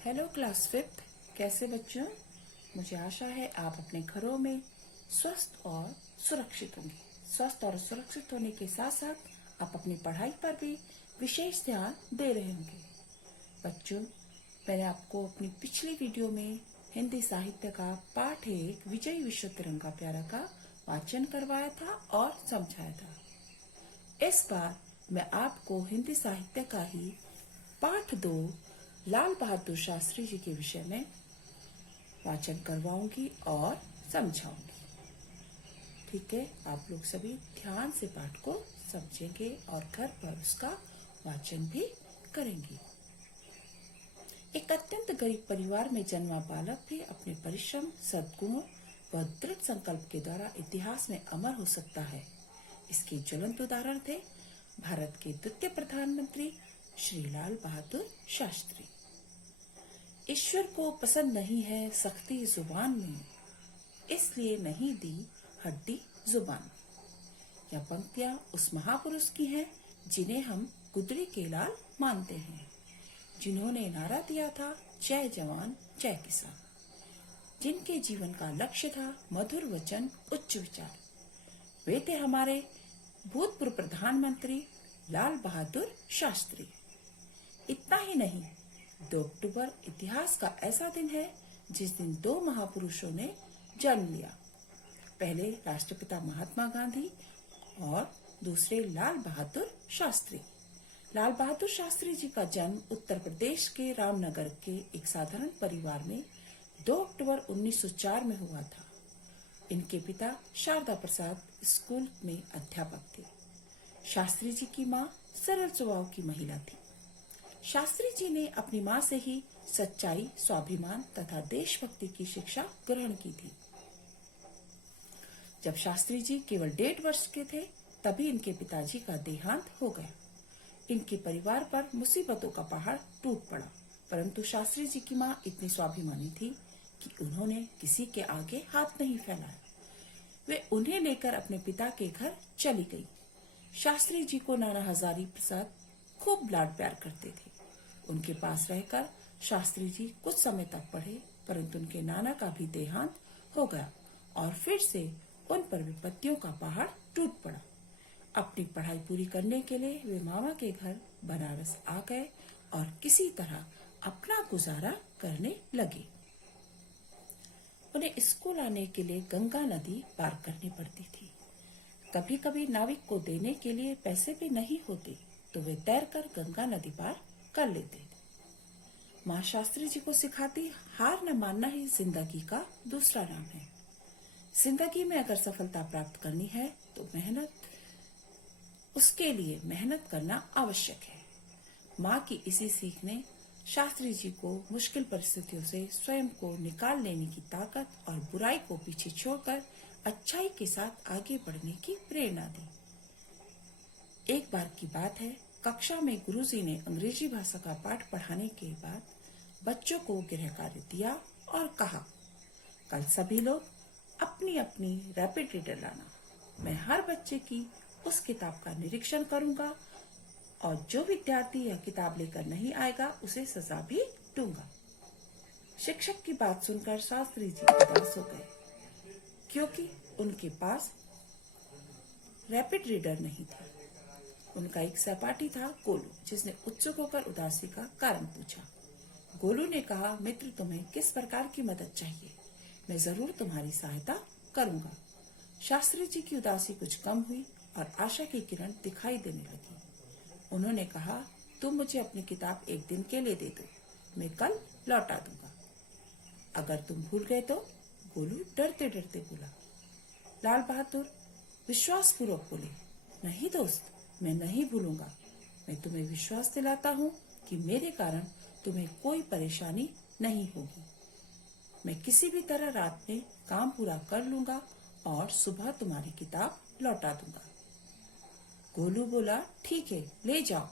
Hello class fifth, कैसे बच्चों। मुझे आशा है आप अपने घरों में स्वस्थ और सुरक्षित होंगे। स्वस्थ और सुरक्षित होने के साथ साथ आप अपनी पढ़ाई पर भी विशेष ध्यान दे रहे होंगे। बच्चों, मैंने आपको अपनी पिछली वीडियो में हिंदी साहित्य का पाठ 1 विजयी विश्व तिरंगा प्यारा का वाचन करवाया था और समझाया था। इस बार मैं आपको हिंदी साहित्य का ही पाठ 2 लाल बहादुर शास्त्री जी के विषय में वाचन करवाऊंगी और समझाऊंगी। ठीक है, आप लोग सभी ध्यान से पाठ को समझेंगे और घर पर उसका वाचन भी करेंगे। एक अत्यंत गरीब परिवार में जन्मा बालक भी अपने परिश्रम, सद्गुणों व दृढ़ संकल्प के द्वारा इतिहास में अमर हो सकता है। इसके ज्वलंत उदाहरण थे भारत के द्वितीय प्रधानमंत्री श्री लाल बहादुर शास्त्री। ईश्वर को पसंद नहीं है सख्ती जुबान में, इसलिए नहीं दी हड्डी जुबान। यह पंक्तियां उस महापुरुष की हैं जिन्हें हम गुदड़ी के लाल मानते हैं, जिन्होंने नारा दिया था जय जवान जय किसान, जिनके जीवन का लक्ष्य था मधुर वचन उच्च विचार। वे थे हमारे भूतपूर्व प्रधानमंत्री लाल बहादुर शास्त्री। इतना ही नहीं, 2 अक्टूबर इतिहास का ऐसा दिन है जिस दिन 2 महापुरुषों ने जन्म लिया। पहले राष्ट्रपिता महात्मा गांधी और दूसरे लाल बहादुर शास्त्री। लाल बहादुर शास्त्री जी का जन्म उत्तर प्रदेश के रामनगर के एक साधारण परिवार में 2 अक्टूबर 1904 में हुआ था। इनके पिता शारदा प्रसाद स्कूल में अध्यापक थे। शास्त्री जी की मां सरल स्वभाव की महिला थी। शास्त्री जी ने अपनी मां से ही सच्चाई, स्वाभिमान तथा देशभक्ति की शिक्षा ग्रहण की थी। जब शास्त्री जी केवल 1.5 वर्ष के थे, तभी इनके पिताजी का देहांत हो गया। इनके परिवार पर मुसीबतों का पहाड़ टूट पड़ा, परंतु शास्त्री जी की मां इतनी स्वाभिमानी थी कि उन्होंने किसी के आगे हाथ नहीं फैलाया। वे उन्हें लेकर अपने पिता के घर चली गई। शास्त्री जी को नाना हजारी प्रसाद खूब लाड प्यार करते थे। उनके पास रहकर शास्त्री जी कुछ समय तक पढ़े, परंतु उनके नाना का भी देहांत हो गया और फिर से उन पर विपत्तियों का पहाड़ टूट पड़ा। अपनी पढ़ाई पूरी करने के लिए वे मामा के घर बनारस आ गए और किसी तरह अपना गुजारा करने लगे। उन्हें स्कूल आने के लिए गंगा नदी पार करनी पड़ती थी। कभी कभी नाविक को देने के लिए पैसे भी नहीं होते, तो वे तैरकर गंगा नदी पार कर लेते थे। मां शास्त्री जी को सिखाती, हार न मानना ही जिंदगी का दूसरा नाम है। जिंदगी में अगर सफलता प्राप्त करनी है तो उसके लिए मेहनत करना आवश्यक है। मां की इसी सीख ने शास्त्री जी को मुश्किल परिस्थितियों से स्वयं को निकाल लेने की ताकत और बुराई को पीछे छोड़कर अच्छाई के साथ आगे बढ़ने की प्रेरणा दी। एक बार की बात है, कक्षा में गुरुजी ने अंग्रेजी भाषा का पाठ पढ़ाने के बाद बच्चों को गृह कार्य दिया और कहा, कल सभी लोग अपनी अपनी रैपिड रीडर लाना। मैं हर बच्चे की उस किताब का निरीक्षण करूंगा और जो विद्यार्थी यह किताब लेकर नहीं आएगा उसे सजा भी दूंगा। शिक्षक की बात सुनकर शास्त्री जी उदास हो गए, क्योंकि उनके पास रैपिड रीडर नहीं था। उनका एक सहपाठी था गोलू, जिसने उत्सुक होकर उदासी का कारण पूछा। गोलू ने कहा, मित्र, तुम्हें किस प्रकार की मदद चाहिए? मैं जरूर तुम्हारी सहायता करूंगा। शास्त्री जी की उदासी कुछ कम हुई और आशा की किरण दिखाई देने लगी। उन्होंने कहा, तुम मुझे अपनी किताब 1 दिन के लिए दे दो, मैं कल लौटा दूंगा। अगर तुम भूल गए तो? गोलू डरते डरते बोला। लाल बहादुर विश्वास पूर्वक बोले, नहीं दोस्त, मैं नहीं भूलूंगा। मैं तुम्हें विश्वास दिलाता हूँ कि मेरे कारण तुम्हें कोई परेशानी नहीं होगी। मैं किसी भी तरह रात में काम पूरा कर लूंगा और सुबह तुम्हारी किताब लौटा दूंगा। गोलू बोला, ठीक है, ले जाओ,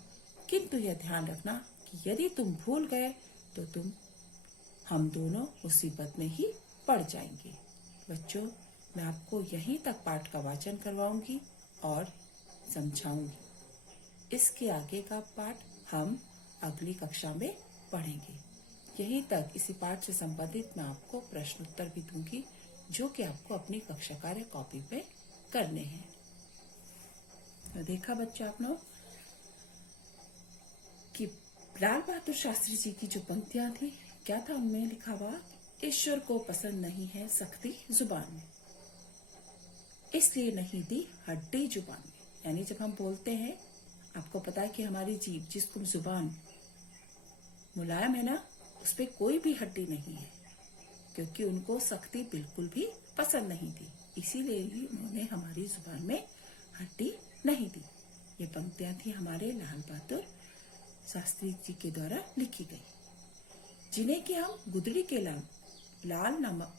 किंतु यह ध्यान रखना कि यदि तुम भूल गए तो हम दोनों मुसीबत में ही पड़ जाएंगे। बच्चों, मैं आपको यहीं तक पाठ का वाचन करवाऊंगी और समझाऊंगी। इसके आगे का पाठ हम अगली कक्षा में पढ़ेंगे। यहीं तक इसी पाठ से संबंधित मैं आपको प्रश्न उत्तर भी दूंगी, जो कि आपको अपनी कक्षा कार्य कॉपी पे करने हैं। तो देखा बच्चों आप लोग कि लाल बहादुर शास्त्री जी की जो पंक्तियां थी, क्या था उनमें लिखा हुआ, ईश्वर को पसंद नहीं है सख्ती जुबान में, इसलिए नहीं दी हड्डी जुबान में। यानी जब हम बोलते हैं, आपको पता है कि हमारी जीभ, जिसको जुबान मुलायम है ना, उस पे कोई भी हड्डी नहीं है, क्योंकि उनको सख्ती बिल्कुल भी पसंद नहीं थी, इसीलिए ही उन्होंने हमारी जुबान में हड्डी नहीं दी। ये पंक्तियां थी हमारे लाल बहादुर शास्त्री जी के द्वारा लिखी गई, जिन्हें कि हम गुदड़ी के लाल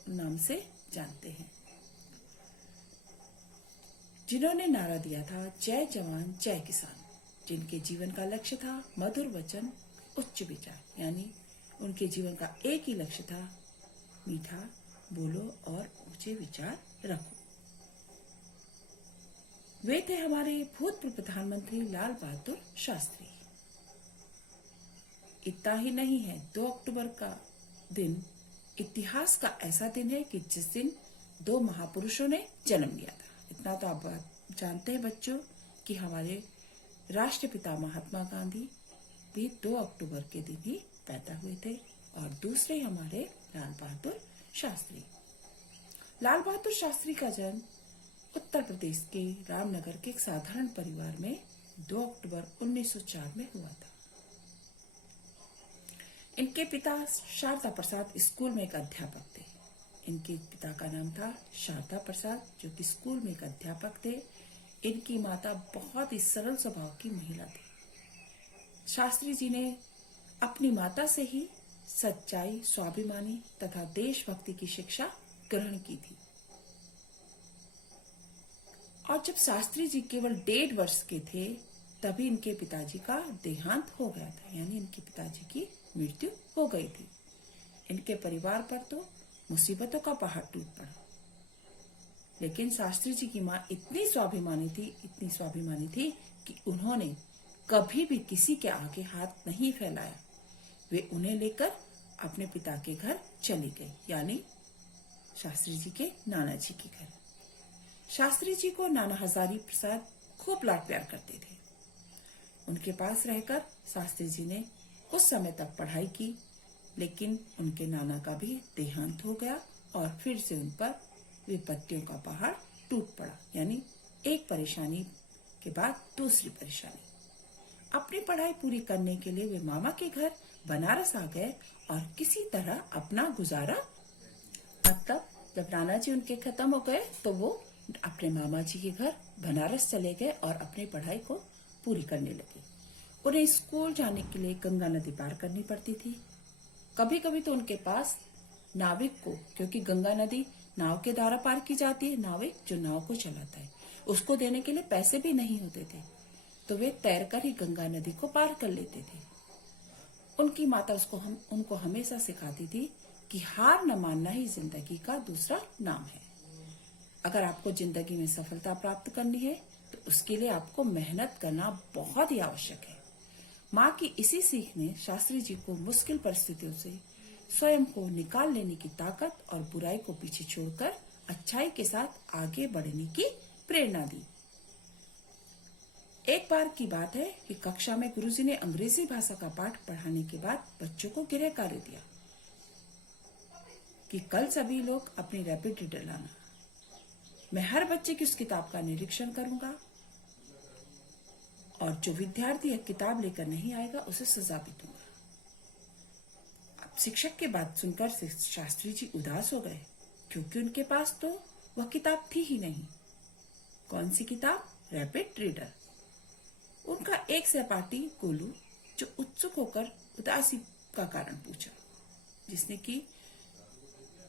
नाम से जानते हैं, जिन्होंने नारा दिया था जय जवान जय किसान, जिनके जीवन का लक्ष्य था मधुर वचन उच्च विचार। यानी उनके जीवन का एक ही लक्ष्य था, मीठा बोलो और ऊंचे विचार रखो। वे थे हमारे भूतपूर्व प्रधानमंत्री लाल बहादुर शास्त्री। इतना ही नहीं है, 2 अक्टूबर का दिन इतिहास का ऐसा दिन है कि जिस दिन 2 महापुरुषों ने जन्म लिया था। इतना तो आप जानते हैं बच्चों कि हमारे राष्ट्रपिता महात्मा गांधी भी 2 अक्टूबर के दिन ही पैदा हुए थे, और दूसरे हमारे लाल बहादुर शास्त्री। लाल बहादुर शास्त्री का जन्म उत्तर प्रदेश के रामनगर के एक साधारण परिवार में 2 अक्टूबर 1904 में हुआ था। इनके पिता शारदा प्रसाद स्कूल में एक अध्यापक थे। इनके पिता का नाम था शारदा प्रसाद, जो कि स्कूल में एक अध्यापक थे। इनकी माता बहुत ही सरल स्वभाव की महिला थी। शास्त्री जी ने अपनी माता से ही सच्चाई, स्वाभिमानी तथा देशभक्ति की शिक्षा ग्रहण की थी। और जब शास्त्री जी केवल 1.5 वर्ष के थे, तभी इनके पिताजी का देहांत हो गया था, यानी इनके पिताजी की मृत्यु हो गई थी। इनके परिवार पर तो मुसीबतों का पहाड़ टूट पड़ा, लेकिन शास्त्री जी की माँ इतनी स्वाभिमानी थी कि उन्होंने कभी भी किसी के आगे हाथ नहीं फैलाया। वे उन्हें लेकर अपने पिता के घर चली गई, यानी शास्त्री जी के नाना जी के घर। शास्त्री जी को नाना हजारी प्रसाद खूब लाड प्यार करते थे। उनके पास रहकर शास्त्री जी ने कुछ समय तक पढ़ाई की, लेकिन उनके नाना का भी देहांत हो गया और फिर से उन पर विपत्तियों का पहाड़ टूट पड़ा, यानी एक परेशानी के बाद दूसरी परेशानी। अपनी पढ़ाई पूरी करने के लिए वे मामा के घर बनारस आ गए और किसी तरह अपना गुजारा, मतलब जब नाना जी उनके खत्म हो गए तो वो अपने मामा जी के घर बनारस चले गए और अपनी पढ़ाई को पूरी करने लगे। उन्हें स्कूल जाने के लिए गंगा नदी पार करनी पड़ती थी। कभी कभी तो उनके पास नाविक को, क्योंकि गंगा नदी नाव के द्वारा पार की जाती है, नाविक जो नाव को चलाता है, उसको देने के लिए पैसे भी नहीं होते थे, तो वे तैरकर ही गंगा नदी को पार कर लेते थे। उनकी माता उनको हमेशा सिखाती थी कि हार न मानना ही जिंदगी का दूसरा नाम है। अगर आपको जिंदगी में सफलता प्राप्त करनी है तो उसके लिए आपको मेहनत करना बहुत ही आवश्यक है। माँ की इसी सीख ने शास्त्री जी को मुश्किल परिस्थितियों से स्वयं को निकाल लेने की ताकत और बुराई को पीछे छोड़कर अच्छाई के साथ आगे बढ़ने की प्रेरणा दी। एक बार की बात है कि कक्षा में गुरुजी ने अंग्रेजी भाषा का पाठ पढ़ाने के बाद बच्चों को गृह कार्य दिया कि कल सभी लोग अपनी रैपिड रीडर लाना। मैं हर बच्चे की उस किताब का निरीक्षण करूंगा और जो विद्यार्थी यह किताब लेकर नहीं आएगा उसे सजा भी दूंगा। अब शिक्षक की बात सुनकर शास्त्री जी उदास हो गए, क्योंकि उनके पास तो वह किताब थी ही नहीं। कौन सी किताब? Rapid reader. उनका एक सहपाठी गोलू, जो उत्सुक होकर उदासी का कारण पूछा, जिसने कि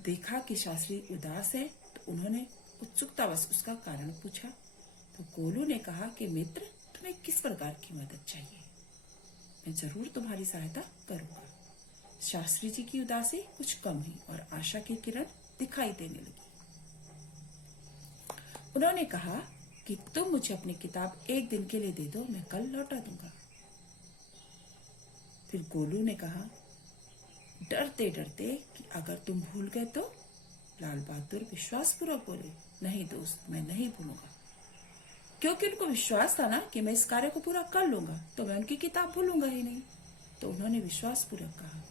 देखा कि शास्त्री उदास है तो उन्होंने उत्सुकतावश उसका कारण पूछा। तो गोलू ने कहा कि मित्र, तुम्हें किस प्रकार की मदद चाहिए? मैं जरूर तुम्हारी सहायता करूंगा। शास्त्री जी की उदासी कुछ कम हुई और आशा की किरण दिखाई देने लगी। उन्होंने कहा कि तुम मुझे अपनी किताब 1 दिन के लिए दे दो, मैं कल लौटा दूंगा। फिर गोलू ने कहा डरते डरते कि अगर तुम भूल गए तो लाल बहादुर विश्वासपूर्वक बोले, नहीं दोस्त, मैं नहीं भूलूंगा। क्योंकि उनको विश्वास था ना कि मैं इस कार्य को पूरा कर लूंगा, तो मैं उनकी किताब भूलूंगा ही नहीं। तो उन्होंने विश्वासपूर्वक कहा,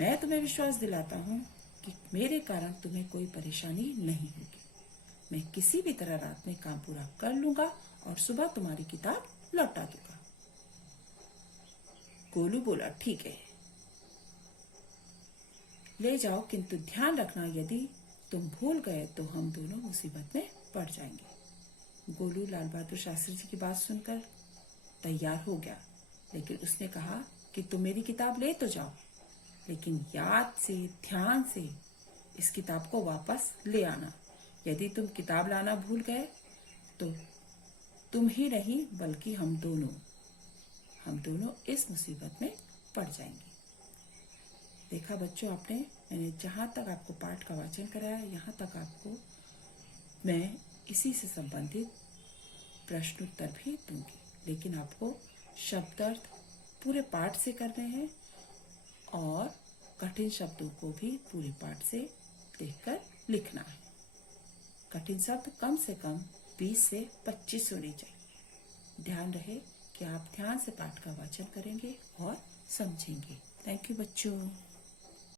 मैं तुम्हें विश्वास दिलाता हूँ कि मेरे कारण तुम्हें कोई परेशानी नहीं होगी। मैं किसी भी तरह रात में काम पूरा कर लूंगा और सुबह तुम्हारी किताब लौटा दूंगा। गोलू बोला, ठीक है, ले जाओ, किंतु ध्यान रखना यदि तुम भूल गए तो हम दोनों मुसीबत में पड़ जाएंगे। गोलू लाल बहादुर शास्त्री जी की बात सुनकर तैयार हो गया, लेकिन उसने कहा कि तुम मेरी किताब ले तो जाओ, लेकिन याद से, ध्यान से इस किताब को वापस ले आना। यदि तुम किताब लाना भूल गए तो तुम ही नहीं बल्कि हम दोनों इस मुसीबत में पड़ जाएंगे। देखा बच्चों आपने, मैंने जहाँ तक आपको पाठ का वाचन कराया, यहाँ तक आपको मैं इसी से संबंधित प्रश्न उत्तर भी दूंगी, लेकिन आपको शब्दार्थ पूरे पाठ से करने हैं और कठिन शब्दों को भी पूरे पाठ से देखकर लिखना है। कठिन शब्द कम से कम 20 से 25 होने चाहिए। ध्यान रहे कि आप ध्यान से पाठ का वाचन करेंगे और समझेंगे। थैंक यू बच्चों।